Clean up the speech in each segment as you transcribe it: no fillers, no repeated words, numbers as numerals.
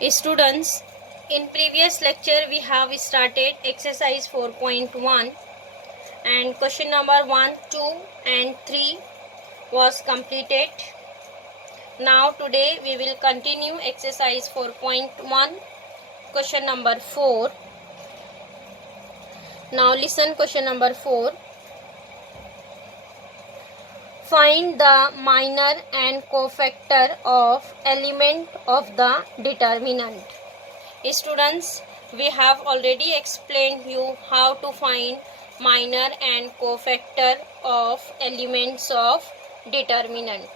Students, in previous lecture we have started exercise 4.1 and question number 1, 2 and 3 was completed. Now today we will continue exercise 4.1 question number 4. Now listen question number 4. Find the minor and cofactor of element of the determinant. Students, we have already explained you how to find minor and cofactor of elements of determinant.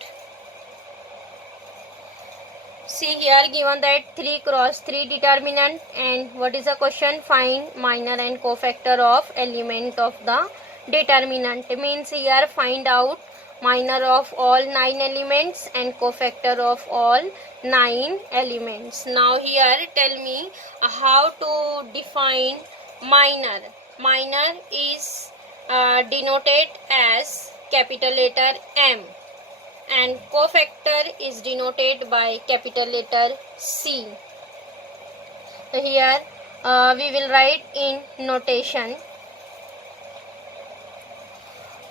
See here given that 3 cross 3 determinant, and what is the question? Find minor and cofactor of element of the determinant. Means here find out minor of all 9 elements and cofactor of all 9 elements. Now here tell me how to define minor. Minor is denoted as capital letter M and cofactor is denoted by capital letter C. So here we will write in notation.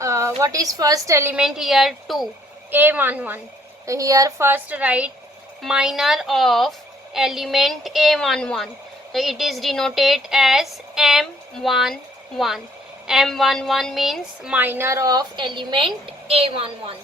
What is first element here? 2, A11. So here first write minor of element A11. So it is denoted as M11. M11 means minor of element A11.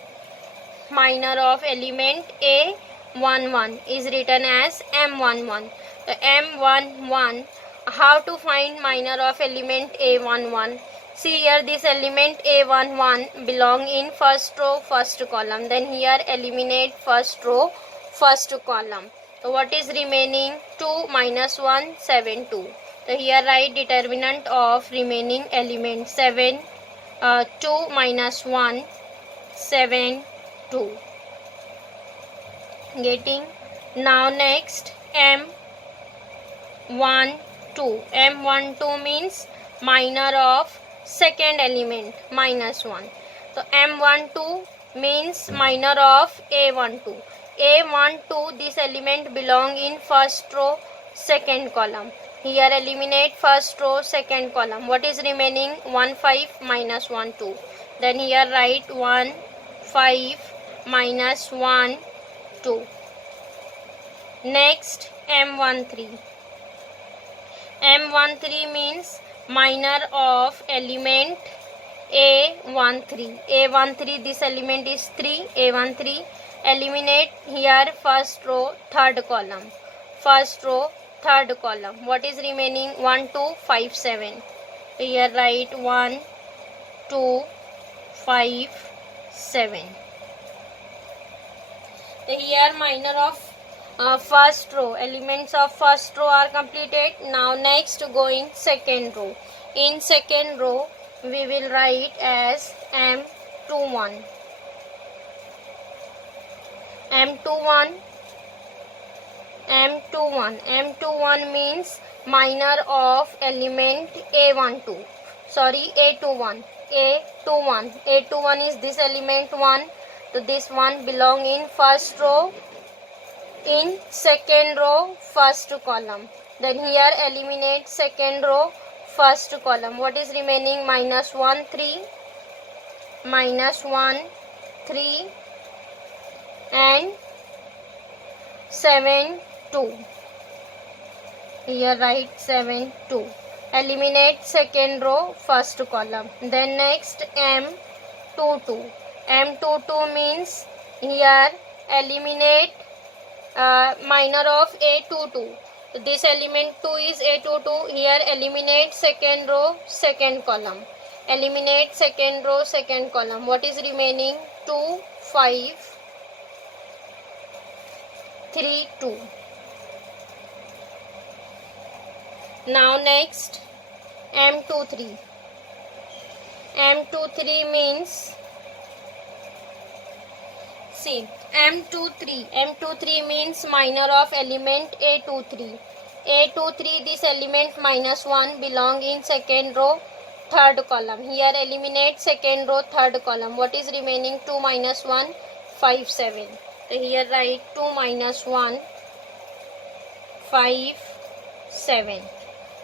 Minor of element A11 is written as M11. So M11, how to find minor of element A11? See here this element A11 belong in first row, first column. Then here eliminate first row, first column. So what is remaining? 2 minus 1, 7, 2. So here write determinant of remaining element 7, 2 minus 1, 7, 2. Getting? Now next M12. M12 means minor of second element minus 1. So M12 means minor of A12. A12 this element belong in first row, second column. Here eliminate first row, second column. What is remaining? 1 5 minus 1 2. Then here write 1 5 minus 1 2. Next M13. M13 means minor of element A13. A13 this element is 3. A13 eliminate here first row, third column. First row, third column. What is remaining? 1 2 5 7. Here write 1 2 5 7. Here minor of first row, elements of first row are completed. Now next going second row. In second row we will write as M21. M21. M21. M21 means minor of element A12. Sorry, A21. A21. A21 is this element 1. So this one belong in first row, in second row, first column. Then here eliminate second row, first column. What is remaining? Minus 1 3, minus 1 3 and 7 2. Here write 7 2. Eliminate second row, first column. Then next M22. M22 means here eliminate minor of A22. So this element 2 is A22. Here eliminate second row, second column. Eliminate second row, second column. What is remaining? 2 5 3 2. Now next M23. M23 means, see, M23 means minor of element A23. A23 this element minus 1 belong in second row, third column. Here eliminate second row, third column. What is remaining? 2 minus 1, 5 7. So here write 2 minus 1, 5, 7.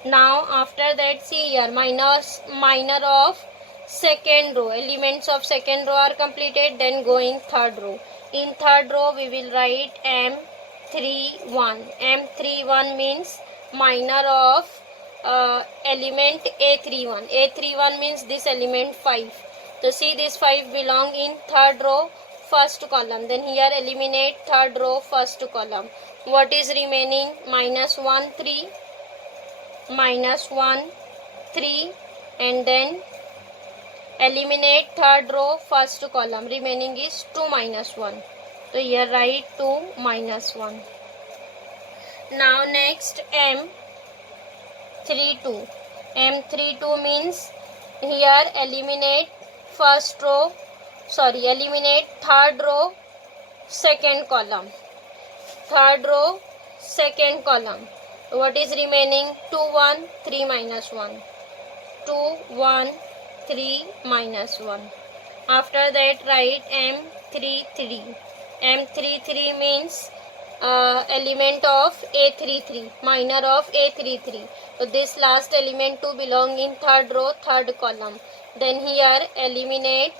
Now after that, see here, minor of second row. Elements of second row are completed. Then going third row. In third row we will write M31. M31 means minor of element A31. A31 means this element 5. So see, this 5 belong in third row first column. Then here eliminate third row first column. What is remaining? Minus 1, 3, minus 1, 3, and then eliminate third row first column. Remaining is 2 minus 1. So here write 2 minus 1. Now next M32. M32 means here eliminate eliminate third row second column. Third row second column. What is remaining? 2, 1, 3 minus 1. 2, 1, 3 minus 1. After that write M33. M33 means element of A33, minor of A33. So this last element to belong in third row third column. Then here eliminate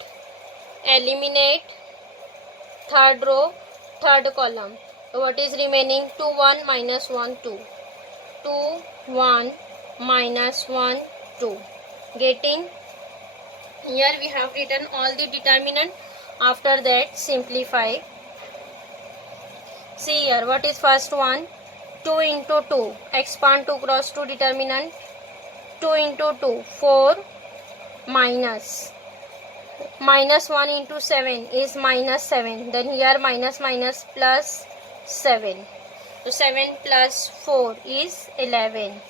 third row third column. So what is remaining? 2, 1 minus 1, 2. 2, 1 minus 1, 2. Getting? Here we have written all the determinant. After that simplify. See here, what is first one? 2 into 2. Expand 2 cross 2 determinant. 2 into 2, 4 minus 1 into 7 is minus 7. Then here minus plus 7. So 7 plus 4 is 11.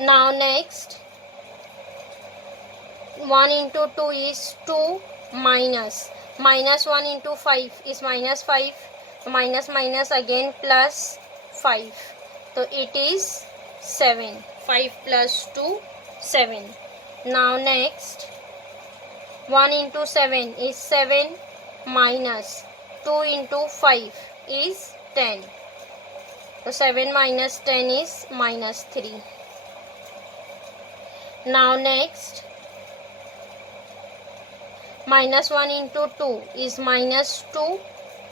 Now next 1 into 2 is 2 minus 1 into 5 is minus 5. Minus again plus 5. So it is 7. 5 plus 2, 7. Now next 1 into 7 is 7 minus 2 into 5 is 10. So 7 minus 10 is minus 3. Now next minus 1 into 2 is minus 2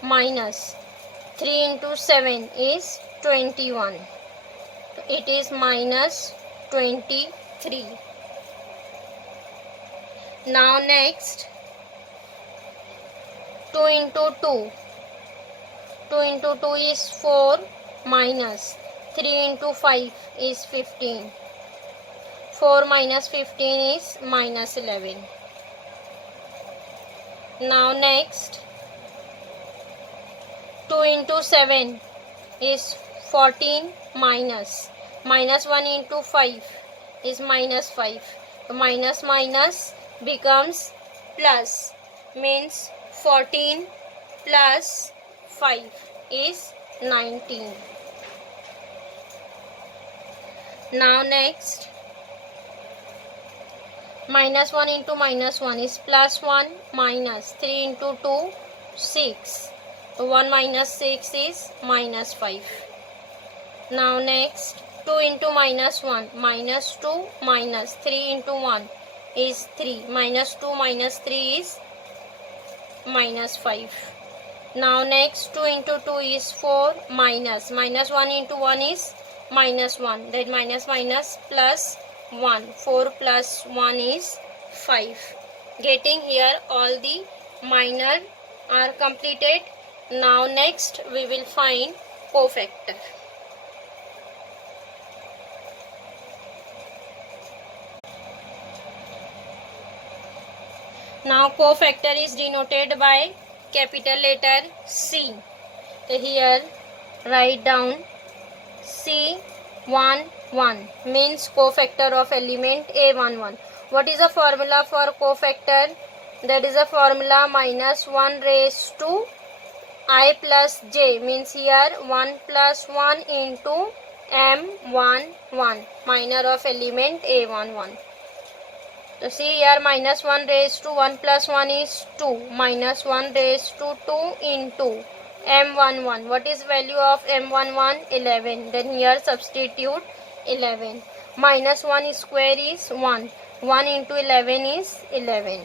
minus 3 into 7 is 21. It is minus 23. Now next 2 into 2. 2 into 2 is 4 minus 3 into 5 is 15. 4 minus 15 is minus 11. Now next 2 into 7 is 14 minus 1 into 5 is minus 5. Minus becomes plus, means 14 plus 5 is 19. Now next minus 1 into minus 1 is plus 1 minus 3 into 2, 6. 1 minus 6 is minus 5. Now next 2 into minus 1, minus 2 minus 3 into 1 is 3. Minus 2 minus 3 is minus 5. Now next 2 into 2 is 4 minus 1 into 1 is minus 1. Then minus plus 1. 4 plus 1 is 5. Getting here all the minor are completed. Now next we will find cofactor. Now cofactor is denoted by capital letter C. So here write down C11 means cofactor of element A11. What is the formula for cofactor? That is a formula minus 1 raised to I plus j, means here 1 plus 1 into M11, minor of element A11. So see here minus 1 raised to 1 plus 1 is 2, minus 1 raised to 2 into m11. What is value of m11? 11. Then here substitute 11. Minus 1 square is 1. 1 into 11 is 11.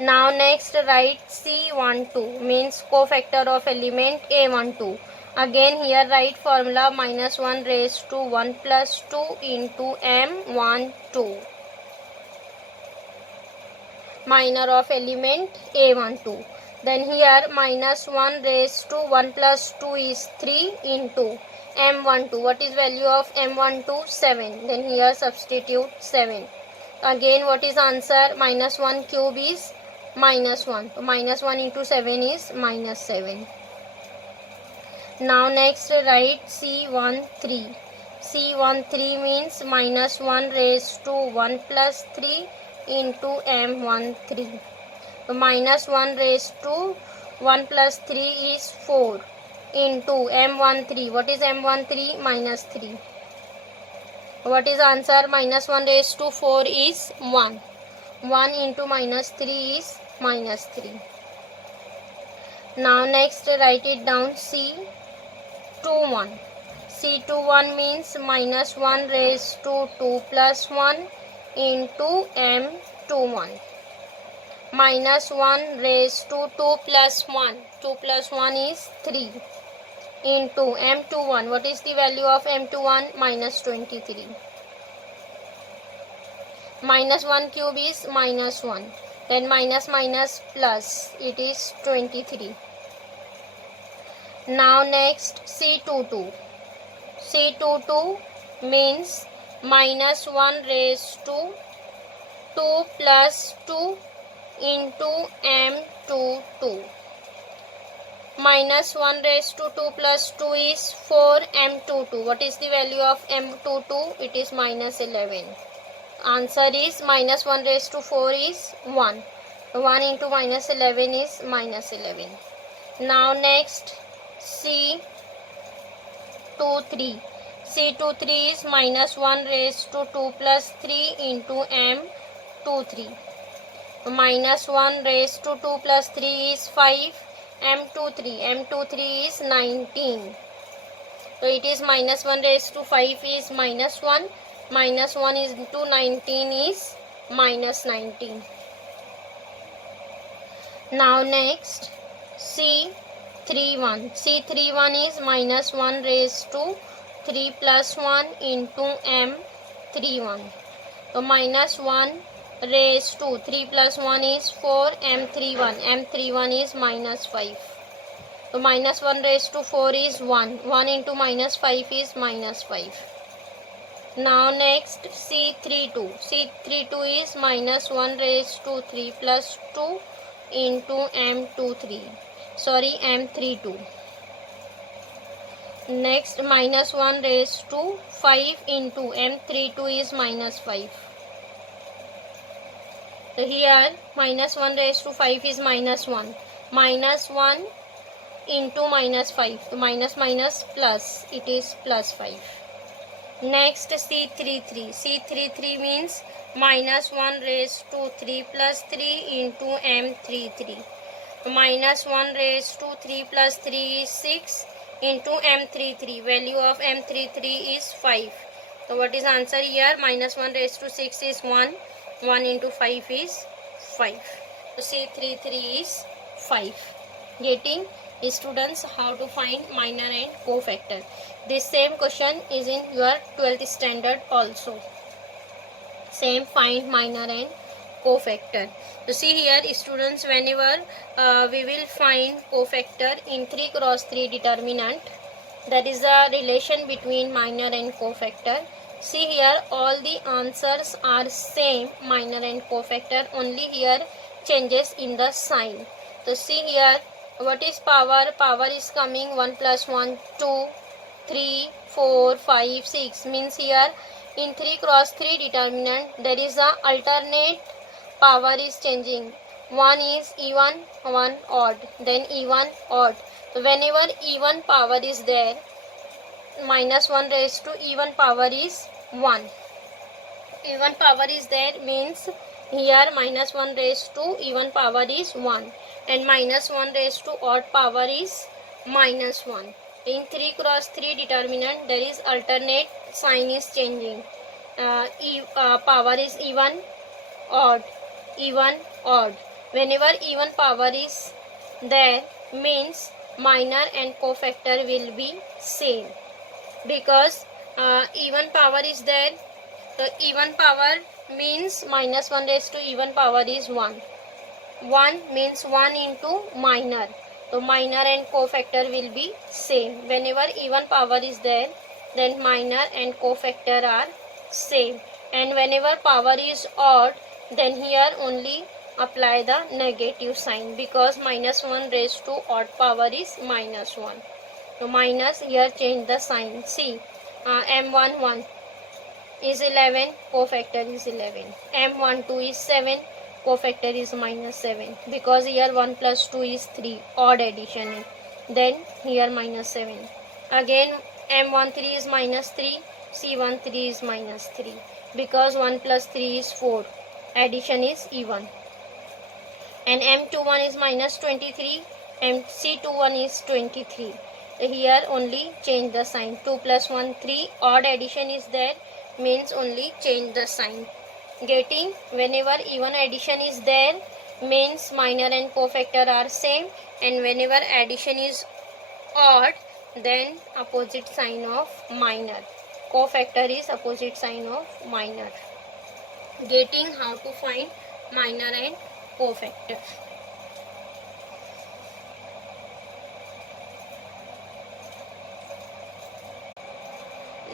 Now next write C12 means cofactor of element A12. Again here write formula minus 1 raised to 1 plus 2 into M12. Minor of element A12. Then here minus 1 raised to 1 plus 2 is 3 into M12. What is value of M12? 7. Then here substitute 7. Again what is answer? Minus 1 cube is minus 1. So minus 1 into 7 is minus 7. Now next write C13. C13 means minus 1 raised to 1 plus 3 into M13. So minus 1 raised to 1 plus 3 is 4 into M13. What is M13? Minus 3. What is answer? Minus 1 raised to 4 is 1. 1 into minus 3 is minus 3. Now next write it down C21. C21 means minus 1 raised to 2 plus 1 into M21. Minus 1 raised to 2 plus 1. 2 plus 1 is 3 into M21. What is the value of M21? Minus 23. Minus 1 cube is minus 1. Then minus minus plus. It is 23. Now next C22. C22 means minus 1 raised to 2 plus 2 into M22. Minus 1 raised to 2 plus 2 is 4 M22. What is the value of M22? It is minus 11. Answer is minus 1 raised to 4 is 1. 1 into minus 11 is minus 11. Now next C23. C23 is minus 1 raised to 2 plus 3 into M23. Minus 1 raised to 2 plus 3 is 5 M23. M23 is 19. So it is minus 1 raised to 5 is minus 1. Minus 1 is into 19 is minus 19. Now next C31. C31 is minus 1 raised to 3 plus 1 into M31. So minus 1 raised to 3 plus 1 is 4 M31. M31 is minus 5. So minus 1 raised to 4 is 1. 1 into minus 5 is minus 5. Now next C32. C32 is minus 1 raised to 3 plus 2 into M32. Next minus 1 raised to 5 into M32 is minus 5. So here minus 1 raised to 5 is minus 1. Minus 1 into minus 5. So minus minus plus. It is plus 5. Next C33. C33 means minus 1 raised to 3 plus 3 into M33. Minus 1 raised to 3 plus 3 is 6 into M33. Value of M33 is 5. So what is answer here? Minus 1 raised to 6 is 1. 1 into 5 is 5. So C33 is 5. Getting students how to find minor and cofactor. This same question is in your 12th standard also. Same find minor and cofactor. So see here students, whenever we will find cofactor in 3 cross 3 determinant, that is the relation between minor and cofactor. See here all the answers are same, minor and cofactor, only here changes in the sign. So see here what is power? Power is coming 1 plus 1, 2, 3, 4, 5, 6 means here in 3 cross 3 determinant there is a alternate power is changing. One is even, one odd, then even, odd. So whenever even power is there, minus 1 raised to even power is 1. Even power is there means here minus 1 raised to even power is 1. and minus 1 raised to odd power is minus 1. In 3 cross 3 determinant, there is alternate sign is changing. Power is even, odd, even, odd. Whenever even power is there, means minor and cofactor will be same, because even power is there. The even power means minus 1 raised to even power is 1. 1 means 1 into minor. So minor and cofactor will be same. Whenever even power is there, then minor and cofactor are same. And whenever power is odd, then here only apply the negative sign, because minus 1 raised to odd power is minus 1. So minus, here change the sign. See, M11 is 11, cofactor is 11. M12 is 7, cofactor is minus 7, because here 1 plus 2 is 3, odd addition. Then here minus 7. Again M13 is minus 3, C13 is minus 3, because 1 plus 3 is 4, addition is even. And M21 is minus 23, and C21 is 23. So here only change the sign. 2 plus 1, 3, odd addition is there, means only change the sign. Getting? Whenever even addition is there, means minor and cofactor are same, and whenever addition is odd, then opposite sign of minor. Cofactor is opposite sign of minor. Getting how to find minor and cofactor.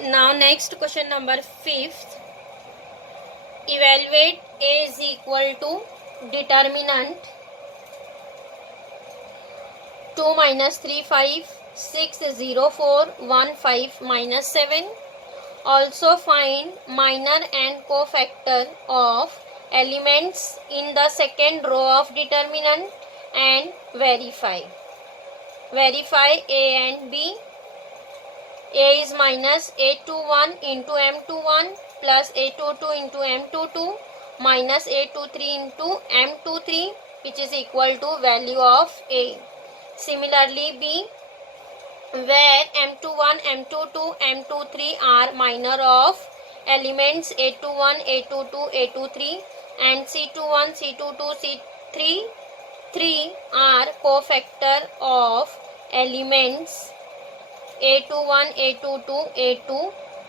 Now next question number 5th. Evaluate A is equal to determinant 2 minus 3 5 6 0 4 1 5 minus 7. Also find minor and cofactor of elements in the second row of determinant and verify. Verify A and B. A is minus A21 into M21 plus A22 into M22 minus A23 into M23, which is equal to value of A. Similarly B, where M21, M22, M23 are minor of elements A21, A22, A23 and C21, C22, C33 are cofactor of elements A21, A22,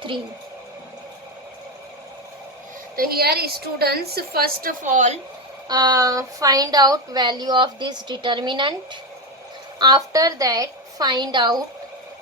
A23. So here students, first of all find out value of this determinant. After that find out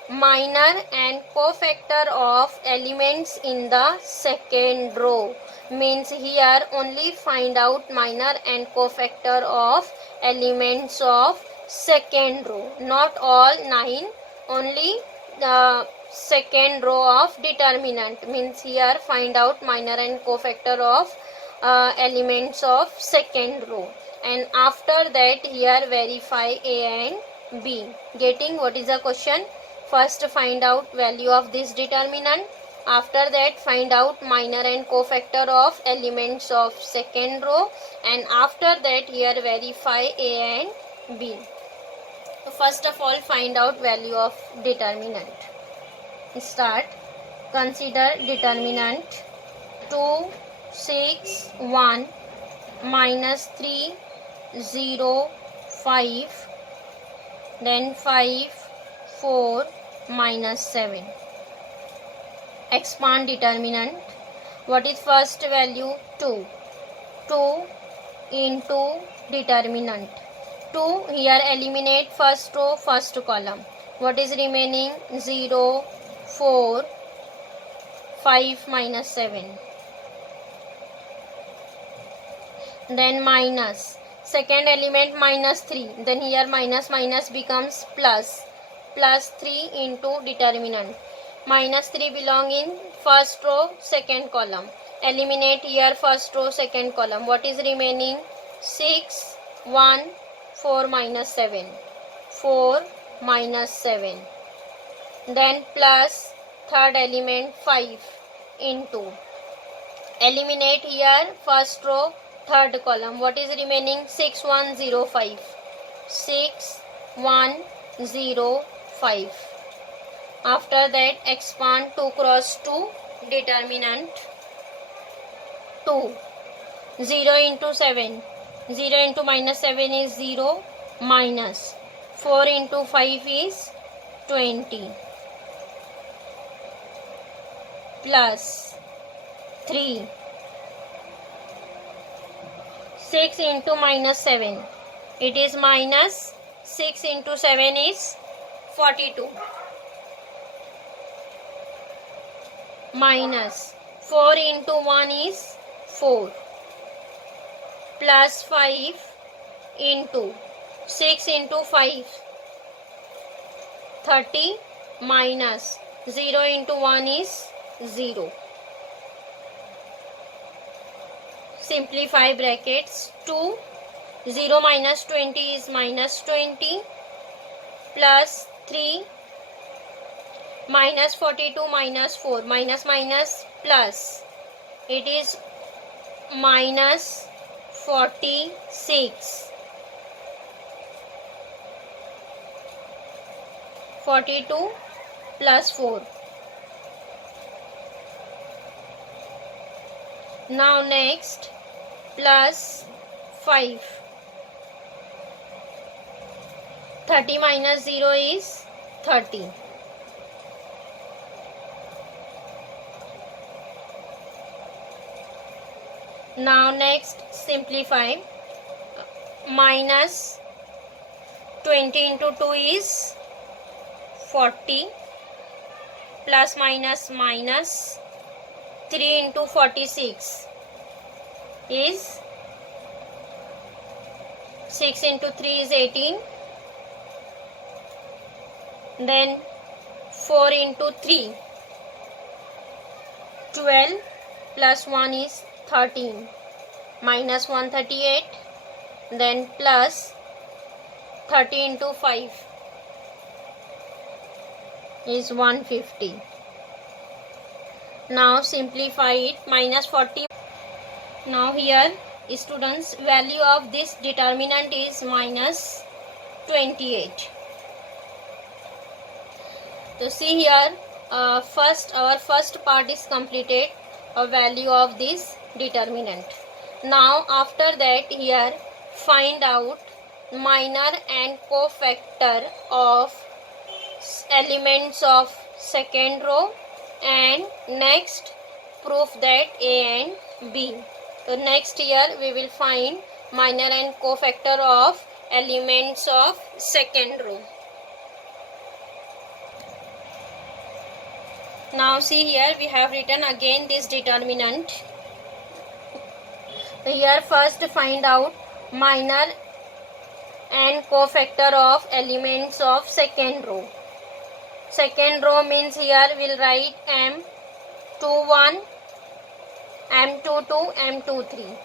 minor and cofactor of elements in the second row. Means here only find out minor and cofactor of elements of second row. Not all 9, only the second row of determinant. Means here find out minor and cofactor of elements of second row, and after that here verify A and B. Getting? What is the question? First find out value of this determinant. After that find out minor and cofactor of elements of second row, and after that here verify A and B. So first of all find out value of determinant. Start. Consider determinant 2, 6, 1 minus 3, 0, 5, then 5, 4 minus 7. Expand determinant. What is first value? 2. 2 into determinant. 2, here eliminate first row, first column. What is remaining? 0, 4, 5 minus 7. Then minus. Second element minus 3. Then here minus minus becomes plus. Plus 3 into determinant. Minus 3 belong in first row, second column. Eliminate here first row, second column. What is remaining? 6, 1, 4 minus 7. 4 minus 7. Then plus third element 5 into. Eliminate here first row, third column. What is remaining? 6, 1, 0, 5. 6 1 0 5. After that expand 2 cross 2, determinant 2. 0 into 7, 0 into minus 7 is 0, minus 4 into 5 is 20, plus 3. 6 into minus 7, it is minus 6 into 7 is 42, minus 4 into 1 is 4, plus 5 into 6 into 5, 30, minus 0 into 1 is 0. Simplify brackets. 2, 0 minus 20 is minus 20, plus 3, minus 42 minus 4, minus minus plus, it is minus 46, 42 plus 4. Now next, plus 5. 30 minus 0 is 30. Now next simplify. Minus 20 into 2 is 40, plus minus minus 3 into 46 is 6 into 3 is 18, then 4 into 3, 12, plus 1 is 13, minus 138, then plus 30 into 5 is 150. Now simplify it. Minus 40. Now here students, value of this determinant is minus 28. So see here, our first part is completed, a value of this determinant. Now after that here find out minor and cofactor of elements of second row, and next proof that A and B. So next here we will find minor and cofactor of elements of second row. Now see here we have written again this determinant. Here first find out minor and cofactor of elements of second row. Second row means here we'll write M21, M22, M23.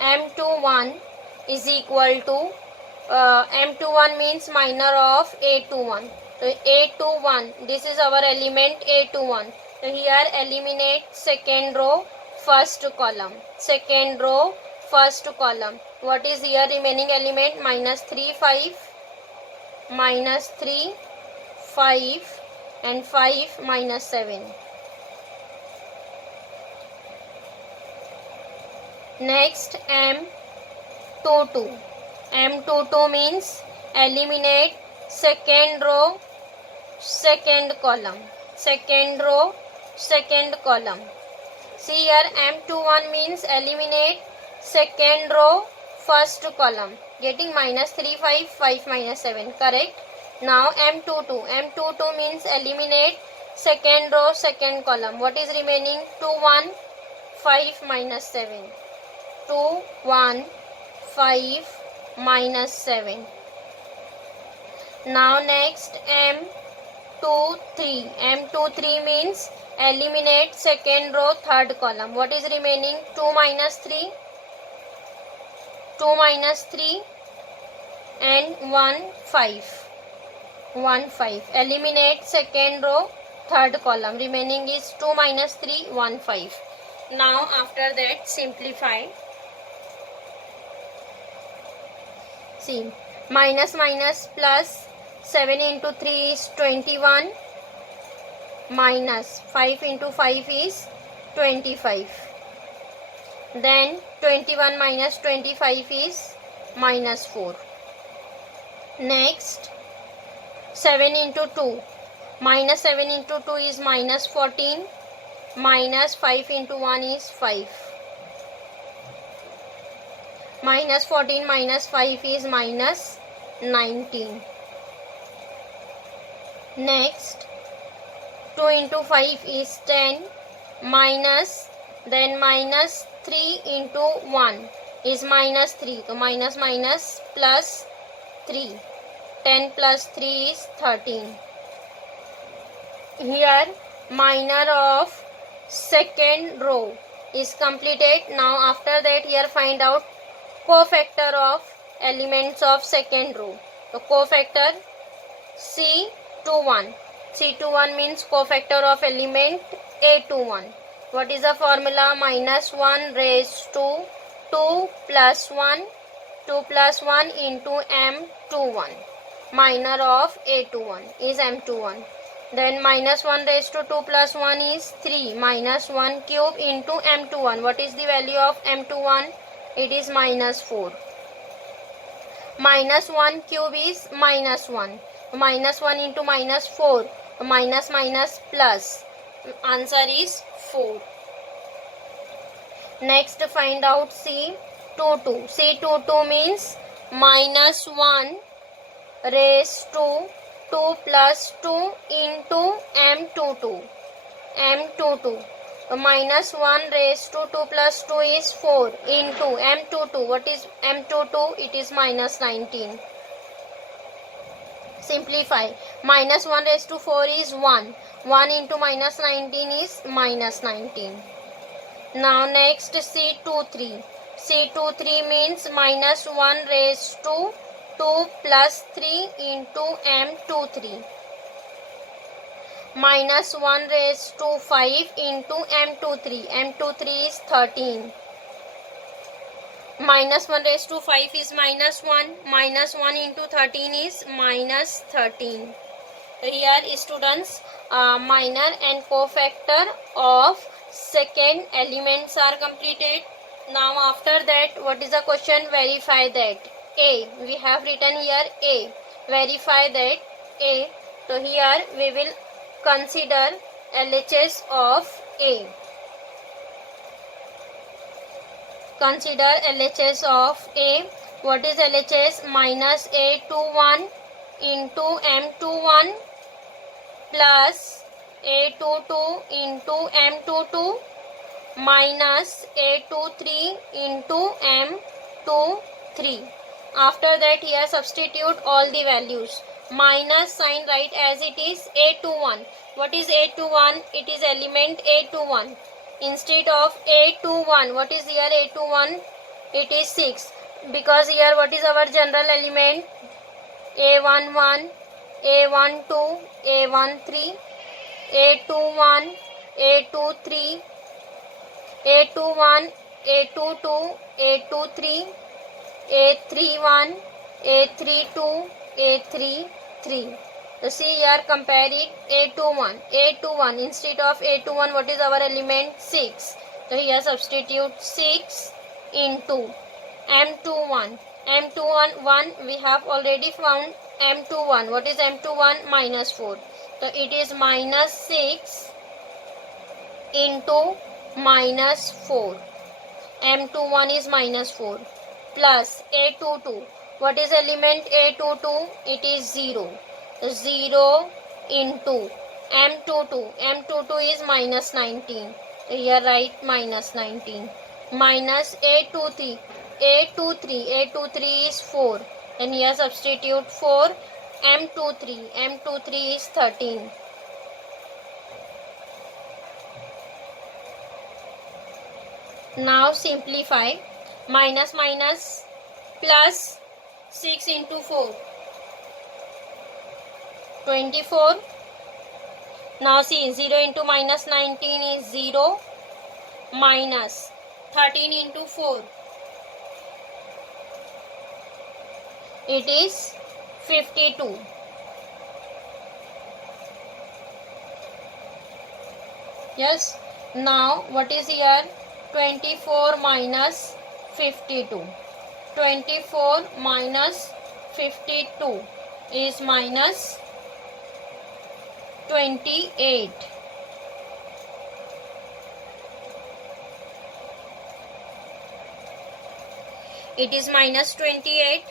M21 is equal to M21 means minor of A21. So A21, this is our element A21. So here eliminate second row, first column. Second row, first column. What is here remaining element? Minus 3, 5, minus 3, 5 and 5 minus 7. Next M22. M22 means eliminate second row, second column. Second row, second column. See here M21 means eliminate second row, first column. Getting minus 3, 5, 5 minus 7. Correct? Now M22. M22 means eliminate second row, second column. What is remaining? 2, 1, 5 minus 7. 2, 1, 5 minus 7. Now next M23. M23 means eliminate second row, third column. What is remaining? 2 minus 3. 2 minus 3 and 1, 5. 1, 5. Eliminate second row, third column. Remaining is 2 minus 3, 1, 5. Now after that simplify. See, minus minus plus 7 into 3 is 21, minus 5 into 5 is 25. Then 21 minus 25 is minus 4. Next, 7 into 2. Minus 7 into 2 is minus 14. Minus 5 into 1 is 5. Minus 14 minus 5 is minus 19. Next, 2 into 5 is 10. Then minus 3 into 1 is minus 3. So minus minus plus 3. 10 plus 3 is 13. Here minor of second row is completed. Now after that here find out cofactor of elements of second row. So cofactor C21. C21 means cofactor of element A21. What is the formula? Minus 1 raised to 2 plus 1. 2 plus 1 into M21. Minor of A21 is M21. Then minus 1 raised to 2 plus 1 is 3. Minus 1 cube into M21. What is the value of M21? It is minus 4. Minus 1 cube is minus 1. Minus 1 into minus 4. Minus minus plus. Answer is 4. Next find out C22. C22 means minus 1 raised to 2 plus 2 into M22. M22. Minus 1 raised to 2 plus 2 is 4 into M22. What is M22? It is minus 19. Simplify. Minus 1 raised to 4 is 1. 1 into minus 19 is minus 19. Now next C23. C23 means minus 1 raised to 2 plus 3 into M23. Minus 1 raised to 5 into M23. M23 is 13. Minus 1 raised to 5 is minus 1. Minus 1 into 13 is minus 13. So here students, minor and cofactor of second elements are completed. Now after that, what is the question? Verify that A. We have written here A. Verify that A. So here we will consider LHS of A. Consider LHS of A. What is LHS? Minus A21 into M21 plus A22 into M22 minus A23 into M23. After that here substitute all the values. Minus sign write as it is A21. What is A21? It is element A21. Instead of A21, what is here A21? It is 6. Because here what is our general element? A11, A12, A13, A21, A23, A21, A22, A23, A31, A32, A33. So see here, compare it. A21 instead of A21, what is our element? 6. So here substitute 6 into M21. M21 we have already found. M21, what is M21? Minus 4. So it is minus 6 into minus 4. M21 is minus 4 plus A22. What is element A22? It is 0. 0 into M22. M22 is minus 19. So here write minus 19. Minus A23. A23 is 4. And here substitute 4. M23. M23 is 13. Now simplify. Minus minus plus 6 into 4. 24. Now see, 0 into minus 19 is 0. Minus 13 into 4. it is 52. Yes, now what is here? 24 minus 52. 24 minus 52 is minus 28. It is minus 28.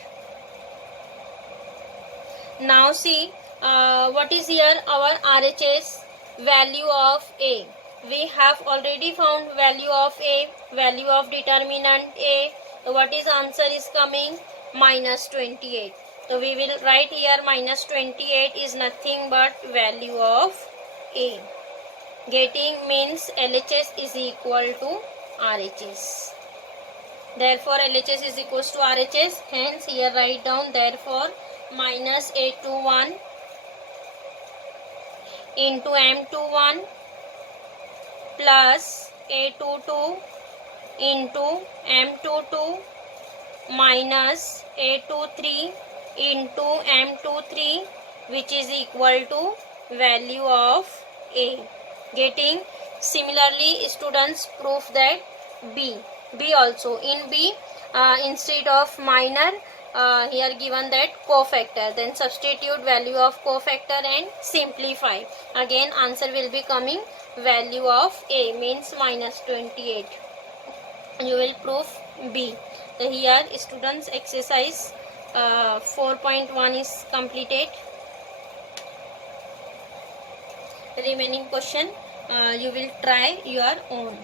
Now see, what is here our RHS value of A. We have already found value of A, value of determinant A. So what is answer is coming? Minus 28. So we will write here minus 28 is nothing but value of A. Getting means LHS is equal to RHS. Therefore LHS is equals to RHS. Hence here write down therefore minus A21 into M21 plus A22 into M22 minus A23 into M23, which is equal to value of A. Getting similarly students prove that B also. In B instead of minor here given that cofactor, then substitute value of cofactor and simplify. Again answer will be coming value of A means minus 28. You will prove B. So here students exercise 4.1 is completed. Remaining question you will try your own.